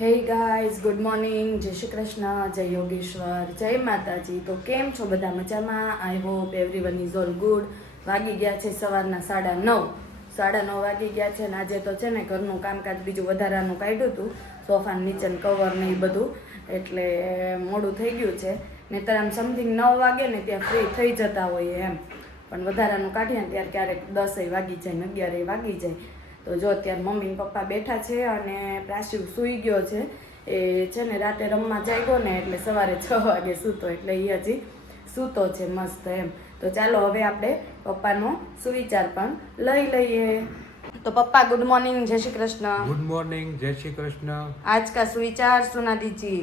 Hey guys good morning જય શ્રી કૃષ્ણ, જય યોગેશ્વર, જય માતાજી. તો કેમ છો બધા મજામાં? I hope everyone is all good વાગી ગયા છે સવારના સાડા નવ. સાડા નવ વાગી ગયા છે ને આજે તો છે ને ઘરનું કામકાજ બીજું વધારાનું કાઢ્યું હતું. સોફા નીચેનું કવર ને એ બધું. એટલે મોડું થઈ ગયું છે. નહીતર આમ સમથિંગ નવ વાગે ને ત્યાં ફ્રી થઈ જતા હોઈએ એમ. પણ વધારાનું કાઢીએ ને ત્યારે ક્યારેક દસેય વાગી જાય ને અગિયારેય વાગી જાય. તો જો અત્યારે મમ્મી પપ્પા બેઠા છે અને પ્રાશિવ સૂઈ ગયો છે એ છે ને રાતે રમવા જાગ્યો ને એટલે સવારે છ વાગે સૂતો એટલે એ હજી સૂતો છે મસ્ત એમ. તો ચાલો હવે આપણે પપ્પાનો સુવિચાર પણ લઈ લઈએ. તો પપ્પા ગુડ મોર્નિંગ જય શ્રી કૃષ્ણ. ગુડ મોર્નિંગ જય શ્રી કૃષ્ણ. આજ કા સુવિચાર સુના દીજી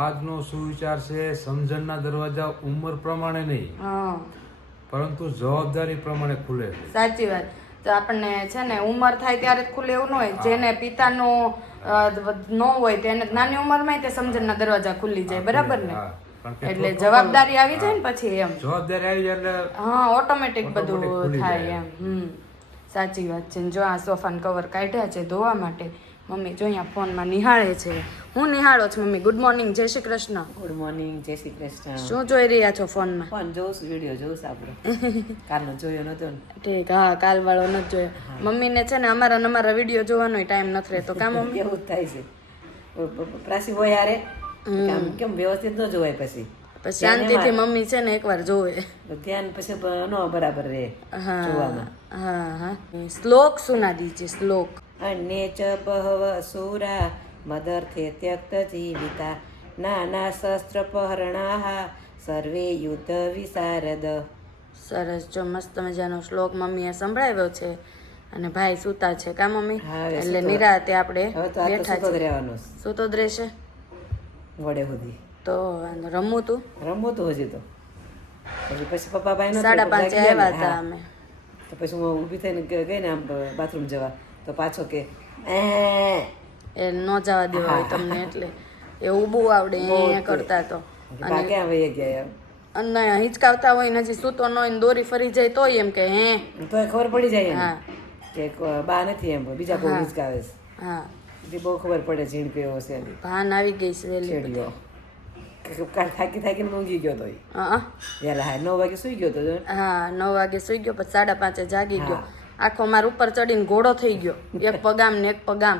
આજનો સુવિચાર છે સમજણના દરવાજા ઉંમર પ્રમાણે નહીં. પરંતુ જવાબદારી પ્રમાણે ખુલે સાચી વાત. તો આપણને છે ને ઉંમર થાય ત્યારે જ ખુલે એવું ન હોય. જેને પિતાનો ન હોય તેને નાની ઉંમરમાં તે સમજણના દરવાજા ખુલી જાય. બરાબર ને? એટલે જવાબદારી આવી જાય ને પછી એમ. જવાબદારી આવી જાય એટલે હા ઓટોમેટિક બધું થાય એમ. હમ. સાચી વાત છે. જો આ સોફાન કવર કાઢ્યા છે ધોવા માટે મમ્મી જો અહીંયા ફોનમાં નિહાળે છે. હું નિહાળો છું મમ્મી. ગુડ મોર્નિંગ જય શ્રી કૃષ્ણ. ગુડ મોર્નિંગ જય શ્રી કૃષ્ણ. શું જોઈ રહ્યા છો ફોનમાં ફોન જોઉં છું વીડિયો જોઉં છું આપણો. કાલનો જોયો નતો ઠીક હા કાલ વાળો નથી જોયો મમ્મીને છે ને અમારા અમારા વીડિયો જોવાનો ટાઈમ નથી રહેતો. કામ મમ્મી? એવું થાય છે. પ્રાસી હોય યારે કેમ વ્યવસ્થિત ન જોવાય પછી? પછી શાંતિથી મમ્મી છે ને એકવાર જોવે. ધ્યાન પછી ન બરાબર રહે હા જોવામાં. હા હા. શ્લોક સુના દીજે શ્લોક. અન્ય ચ બહવ સુરા મદર્થે ત્યક્ત જીવિતા નાના શસ્ત્ર પહરણાહ સર્વે યુદ્ધ વિશારદ. સરસ જો મસ્ત મજાનો શ્લોક મમ્મીએ સંભળાવ્યો છે અને ભાઈ સૂતા છે. કા મમ્મી? એટલે નિરાતે આપણે બેઠા છે રહેવાનું સૂતો જ રહેશે? વડે સુધી. તો રમવું તું? રમવું તું હજી તો. પછી પછી પપ્પા ભાઈ સાડા પાંચે આવ્યા હતા અમે. તો પછી હું ઊભી થઈને ગઈ ને આમ બાથરૂમ જવા. તો પાછો કે "એ." ન જવા દેવા હોય તમને એટલે. એ ઊભું આવડે એ કરતા તો. અને ક્યાં વહી ગયા અને હિંચકાવતા હોય ને હજી સૂતો ન હોય ને દોરી ફરી જાય તોય એમ કે હે તો ખબર પડી જાય હા. કે બા નથી એમ બીજા કોઈ હિંચકાવે છે. હા. એટલે બહુ ખબર પડે ઝીણ કેવો છે ભાન આવી ગઈ છે વેલી થાકી થાકીને ઊંઘી ગયો તો. હા હા. નવ વાગે સુઈ ગયો તો હા નવ વાગે સુઈ ગયો પછી સાડા પાંચે જાગી ગયો. આખો માર ઉપર ચડીને ઘોડો થઈ ગયો. એક પગામ ને એક પગામ.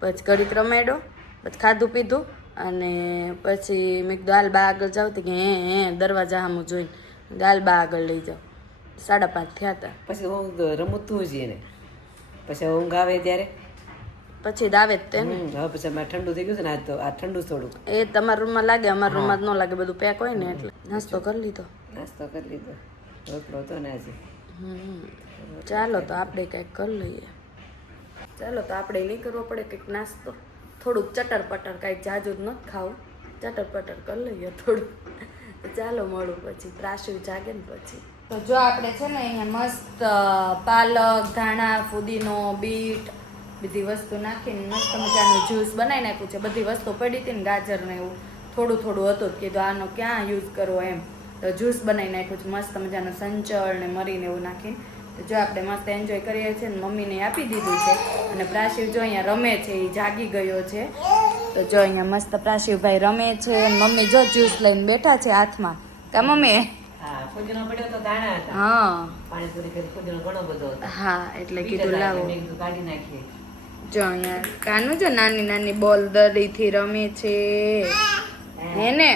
પછી ઘડીક રમાડ્યો પછી ખાધું પીધું અને પછી મેં કીધું હાલ બા આગળ જાઉં. તો કે હે હે દરવાજા સામું જોઈને. ગાલ બા આગળ લઈ જાઓ સાડા પાંચ થયા હતા. પછી હું તો રમતું જ એને. પછી ઊંઘ આવે ત્યારે? પછી દાવે જ તે હવે પછી અમારે ઠંડુ થઈ ગયું છે ને આ તો આ ઠંડુ થોડુંક. એ તમારા રૂમમાં લાગે અમારા રૂમમાં જ ન લાગે બધું પેક હોય ને એટલે. નાસ્તો કરી લીધો. નાસ્તો કરી લીધો. રોટલો હતો ને આજે. ચાલો તો આપણે કંઈક કરી લઈએ. ચાલો તો આપણે નહીં કરવો પડે, કંઈક નાસ્તો. થોડુંક ચટર પટર કાંઈક જાજુ જ નથી ખાવું. ચટર પટર કરી લઈએ થોડું ચાલો મળું પછી પ્રાસુ જાગે ને પછી. તો જો આપણે છે ને અહીંયા મસ્ત પાલક, ધાણા, ફુદીનો, બીટ, બધી વસ્તુ નાખીને મસ્ત મજાનું જ્યુસ બનાવી નાખ્યું છે. બધી વસ્તુ પડી હતી ને ગાજર ને એવું. થોડું થોડું હતું કીધું, આનો ક્યાં યુઝ કરવો એમ? તો જ્યુસ બનાવી નાખ્યું છે. મસ્ત મજાનું સંચળ ને મરીને એવું નાખીને. તો જો આપણે મસ્ત એન્જોય કરીએ છીએ ને મમ્મીને આપી દીધું છે. અને પ્રાશિવ જો અહીંયા રમે છે એ જાગી ગયો છે. તો જો અહીંયા મસ્ત પ્રાશિવભાઈ રમે છે અને મમ્મી જો જ્યુસ લઈને બેઠા છે હાથમાં. કા મમ્મી? હા એટલે કીધું લાવો. જો અહીંયા કાનું જો નાની નાની બોલ દરીથી રમે છે. હે ને?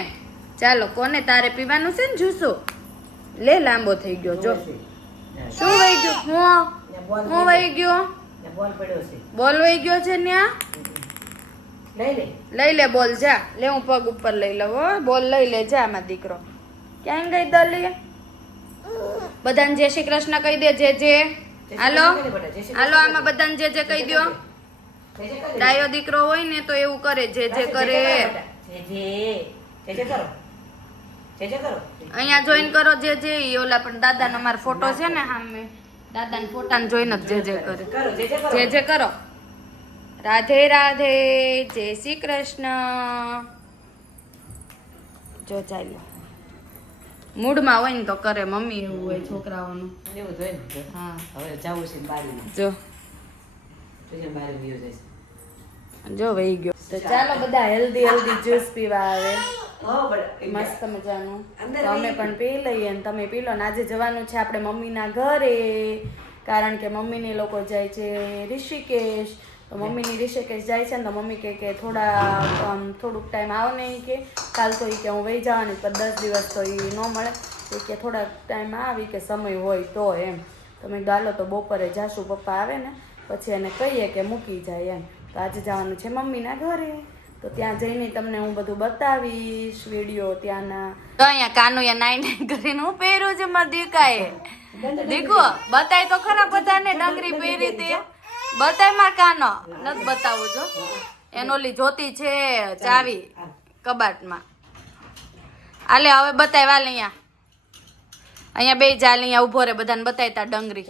ચાલો કોને તારે પીવાનું છે ને જુસો લે લાંબો થઈ ગયો જો. શું વહી ગયો? હું? હું વહી ગયો? બોલ વહી ગયો છે ન્યા? લઈ લે બોલ જા. લે હું પગ ઉપર લઈ લઉં હો. બોલ લઈ લે જા આમાં દીકરો. ક્યાં ગઈ દલી બધાને જય શ્રી કૃષ્ણ કહી દે જે જે. હાલો? હાલો આમાં બધાને જે જે કહી દો. ડાયો દીકરો હોય ને તો એવું કરે જે જે કરે. જે જય કરો. અહીંયા જોઈન કરો જે જે ઓલા પણ દાદાનો મારો ફોટો છે ને સામે દાદાના ફોટાને જોઈને જ જે જે કરે. જે જે કરો. રાધે રાધે જય શ્રી કૃષ્ણ. જો ચાલ્યો. મૂડમાં હોય ને તો કરે મમ્મી એવું હોય છોકરાઓનું. એવું હોય ને. હા. હવે જવું છે બારીમાં. જો. ગયો જો વહી ગયો. તો ચાલો બધા હેલ્ધી હેલ્ધી જ્યુસ પીવા આવે. મસ્ત મજાનું. તમે અમે પણ પી લઈએ અને તમે પી લો ને આજે જવાનું છે આપણે મમ્મીના ઘરે. કારણ કે મમ્મીને લોકો જાય છે ઋષિકેશ. તો મમ્મીની ઋષિકેશ જાય છે ને તો મમ્મી કહે કે થોડા થોડુંક ટાઈમ આવો ને કે. કાલ તો ઈ કે હું વહી જવાની પણ દસ દિવસ તો એ ન મળે. એ કે થોડાક ટાઈમ આવી કે સમય હોય તો એમ. તમે ગાલો તો બપોરે જાશું પપ્પા આવે ને. પછી એને કહીએ કે મૂકી જાય એમ. તો આજે જવાનું છે મમ્મીના ઘરે. તો ત્યાં જઈને તમને હું બધું બતાવીશ વીડિયો ત્યાંના. તો અહીંયા કાનુયા નાઈ નાઈ કરીને હું પહેરું છે મારા દીકાએ? દીકો બતાય તો ખરા બધાને ડંગરી પહેરી તે બતાય માર કાનો. નથી બતાવું જો. એનો ઓલી જોતી છે ચાવી કબાટમાં. આલે હવે બતાય વાલ અહીંયા. અહીંયા બે ચાલ અહીંયા ઊભો રે બધાને બતાયતા ડંગરી.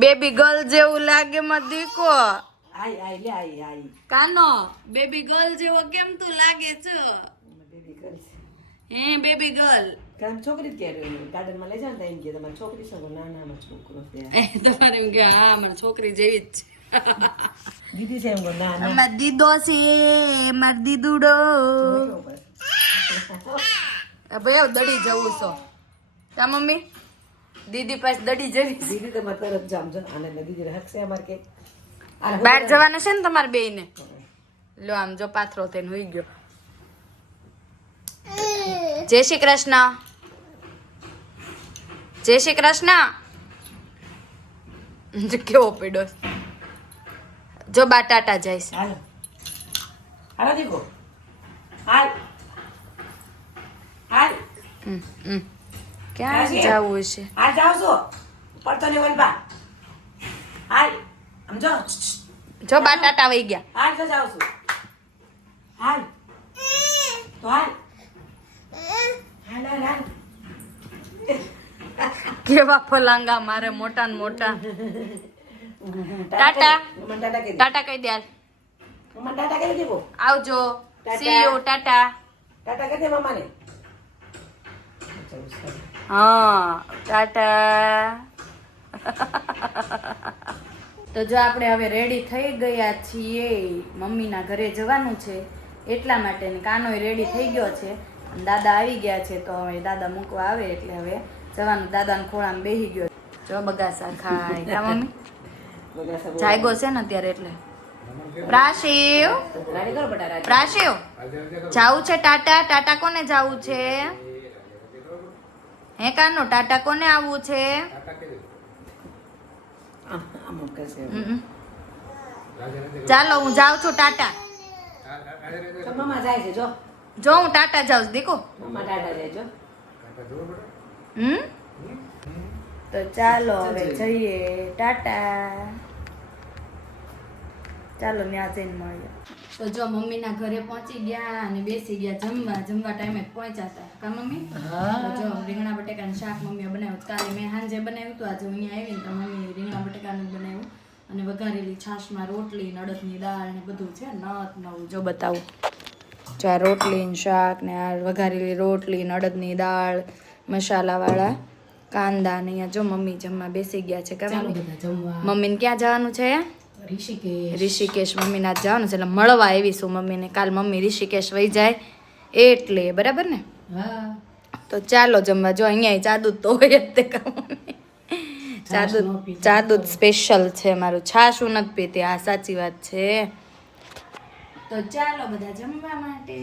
બેબી ગર્લ જેવું લાગે માં દીકો. આઈ આઈ લે આઈ આઈ કાનો બેબી ગર્લ જેવો કેમ તું લાગે છે? Baby girl hey baby girl કામ છોકરી જ ગાર્ડન ગાર્ડનમાં લઈ જાવ ને તો એમ કે તમારી છોકરી છો ના ના મારી છોકરો છે. તમારે એમ કે હા મારી છોકરી જેવી જ છે. દીદી છે એમ ના ના. માર દીદો છે માર દીદુડો. ભાઈ દડી જવું છો. તા મમ્મી? દીદી પાસે દડી જવી છે. દીદી તમારે તરત જામ છો અને દીદી હકશે અમારે કે બહાર જવાનું છે ને તમારે બે ને લો આમ જો પાથરો થઈને હોઈ ગયો. જય શ્રી કૃષ્ણ. જય શ્રી કૃષ્ણ. કેવો પીડો જો બાટાટા જાય છે. હાલો. હાલો દીકો હાલ. હાલ. હમ, હમ. ક્યાં જવું છે હાલ જાવ છો. પડતો ને વલબા હાલ. આમ જો બાટાટા વહી ગયા. હાલ તો જાવ છું. હાલ. તો હાલ. હાલ હાલ હાલ. કેવા ફલાંગા મારે મોટા ને મોટા. ટાટા. ટાટા. કહી દે. ટાટા કહી દે હાલ. ટાટા કહી દે આવજો. C you tata. ટાટા કહી દે મમ્માને હા ટાટા. તો જો આપણે હવે રેડી થઈ ગયા છીએ, મમ્મીના ઘરે જવાનું છે, એટલા માટે કાનોય રેડી થઈ ગયો છે. દાદા આવી ગયા છે, તો હવે દાદા મૂકવા આવે એટલે હવે જવાનું. દાદાના ખોળામાં બેસી ગયો જો બગાસા ખાય. કા મમ્મી? જાયગો છે ને અત્યારે એટલે. પ્રાશિવ? પ્રાશિવ? જાવું છે ટાટા? ટાટા કોને જાવું છે? હે કાનો? ટાટા કોને આવવું છે આમ આમ કરશે હમ. ચાલો હું જાઉં છું ટાટા. જાય છે જો. જો હું ટાટા જાઉં દીકુ. ટાટા જાય જો. હમ? તો ચાલો હવે જઈએ. ટાટા. ચાલો ત્યાં જઈને મળીએ. તો જો મમ્મીના ઘરે પહોંચી ગયા અને બેસી ગયા જમવા જમવા ટાઈમે જ પહોંચ્યા હતા. કા મમ્મી? જો રીંગણા બટેકાનું શાક મમ્મીએ બનાવ્યું કાલે મેં સાંજે બનાવ્યું હતું આજે અહીંયા આવીને તો મમ્મી રીંગણા બટેકાનું બનાવ્યું. અને વઘારેલી છાશમાં રોટલી ને અડદની દાળ ને બધું છે નત નવું. જો બતાવું. જો આ રોટલી ને શાક ને આ વઘારેલી રોટલી ને અડદની દાળ મસાલાવાળા કાંદા ને અહીંયા જો મમ્મી જમવા બેસી ગયા છે. કા મમ્મી? મમ્મીને ક્યાં જવાનું છે? ઋષિકેશ. ઋષિકેશ મમ્મીના જવાનું છે. એટલે મળવા આવીશું મમ્મીને. કાલ મમ્મી ઋષિકેશ વહી જાય. એટલે બરાબર ને? તો ચાલો જમવા. જો અહીંયા ચાદુ તો હોય જ તે મમ્મી ચાદુ ચાદુ સ્પેશિયલ છે મારું. છાશ હું નથી પીતી. આ સાચી વાત છે. તો ચાલો બધા જમવા માટે.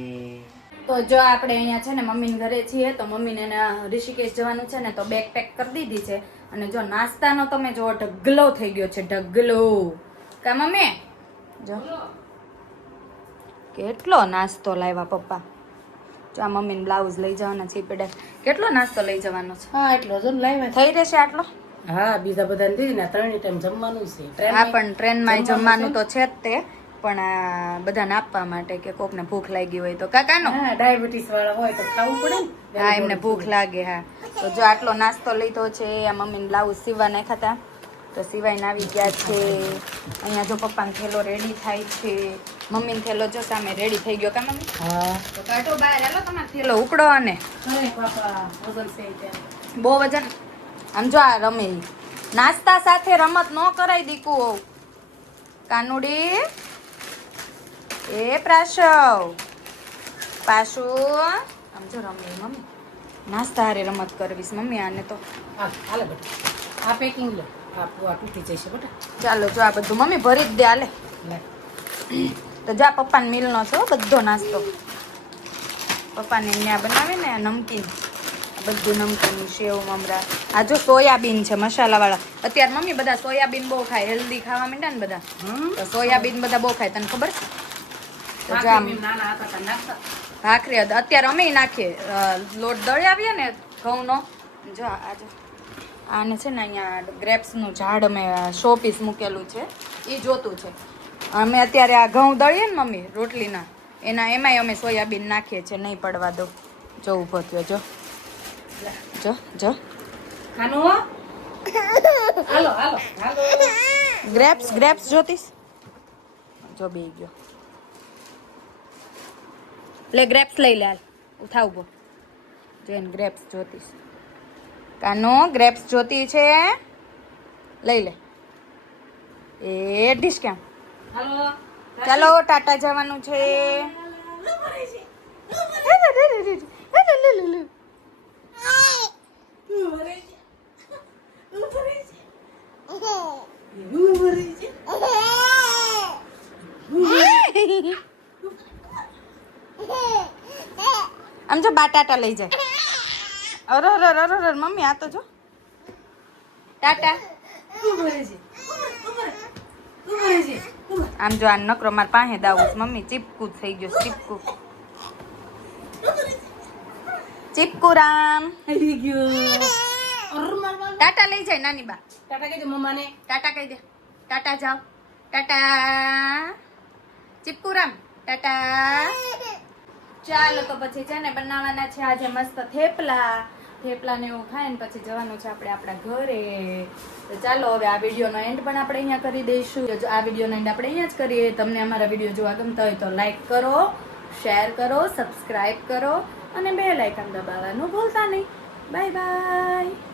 તો જો આપણે અહીંયા છે ને મમ્મીને ઘરે છીએ તો મમ્મીને એના ઋષિકેશ જવાનું છે ને તો બેગ પેક કરી દીધી છે. અને જો નાસ્તાનો તમે જો ઢગલો થઈ ગયો છે. ઢગલો. કા મમ્મી? જો. કેટલો નાસ્તો લાવ્યા પપ્પા? જો આ મમ્મીને બ્લાઉઝ લઈ જવાના છે પેડા કેટલો નાસ્તો લઈ જવાનો છે? હા એટલો જ લાવ્યા થઈ રહેશે આટલો? હા બીજા બધાને દીધી ને ત્રણ ટાઈમ જમવાનું છે. હા પણ ટ્રેનમાં જમવાનું તો છે જ તે પણ આ બધાને આપવા માટે કે કોકને ભૂખ લાગી હોય તો. કાકાનો? હા ડાયાબિટીસ વાળા હોય તો ખાવું પડે હા એમને ભૂખ લાગે હા. તો જો આટલો નાસ્તો લીધો છે આ મમ્મીને બ્લાઉઝ સીવવા નાખ્યા હતા. તો સિવાયને આવી ગયા છે. અહીંયા જો પપ્પાનો થેલો રેડી થાય છે. મમ્મીનો થેલો જો સામે રેડી થઈ ગયો કા મમ્મી? હા. તો કાઢો બહાર. હેલો તમારો થેલો. ઉપડો અને બહુ વજન. આમ જો આ રમે. નાસ્તા સાથે રમત ન કરાય દીકુ. કાનુડી. એ પ્રાસવ પાશુ. આમ જો રમે મમ્મી. નાસ્તા હારે રમત કરવીશ મમ્મી આને તો. હા હાલે બેટા. આ પેકિંગ લો. આ આ તૂટી જશે બેટા. ચાલો જો આ બધું. મમ્મી ભરી જ દે આલે તો જા પપ્પાને મિલનો છો બધો નાસ્તો. પપ્પાને ત્યાં બનાવે ને નમકીન. બધું નમકીન સેવ મમરા. આ જો સોયાબીન છે મસાલાવાળા. અત્યારે મમ્મી બધા સોયાબીન બહુ ખાય હેલ્ધી ખાવા માંડ્યા ને બધા. તો સોયાબીન બધા બહુ ખાય તને ખબર છે? તો જા ભાખરી અત્યારે અમે નાખીએ. લોટ દળી આવીએ ને ઘઉંનો. જો આ જો. આને છે ને અહીંયા ગ્રેપ્સનું ઝાડ અમે શો પીસ મૂકેલું છે. એ જોતું છે. અમે અત્યારે આ ઘઉં દળીએ ને મમ્મી રોટલીના એના એમાંય અમે સોયાબીન નાખીએ છીએ નહીં પડવા દો. જો ઊભો થયો જો. જો જો. હાલો હાલો ગ્રેપ્સ ગ્રેપ્સ જોતીશ? જો બે ગયો. લે ગ્રેપ્સ લઈ લે હાલ. ઉઠા ઊભો જો એને ગ્રેપ્સ જોતીશ. કાનો ગ્રેપ્સ જોતી છે. લઈ લે. એ ડીશ કેમ? ચાલો ટાટા જવાનું છે. આમ જો બાટાટા લઈ જાય. અરે અરે અરે અરે મમ્મી, આ તો જો. ટાટા. આમ જો આ નકરો માર પાસે દાવું મમ્મી, ચીપકુ થઈ ગયો ચીપકુ. ચીપકુ રામ. આવી ગયો ટાટા લઈ જાય નાની બા. ટાટા કીધું મમ્માને ટાટા કહી દે. ટાટા જાઓ. ટાટા. ચીપકુ રામ. ટાટા. ચાલો તો પછી છે ને બનાવવાના છે આજે મસ્ત થેપલા. થેપલા ને એવું ખાઈને પછી જવાનું છે આપણે આપણા ઘરે. તો ચાલો હવે આ વિડીયોનો એન્ડ પણ આપણે અહીંયા કરી દઈશું. જો આ વિડીયોનો એન્ડ આપણે અહીંયા જ કરીએ. તમને અમારા વીડિયો જોવા ગમતા હોય તો લાઈક કરો શેર કરો સબસ્ક્રાઈબ કરો અને બે લાઇકન દબાવવાનું ભૂલતા નહીં. Bye bye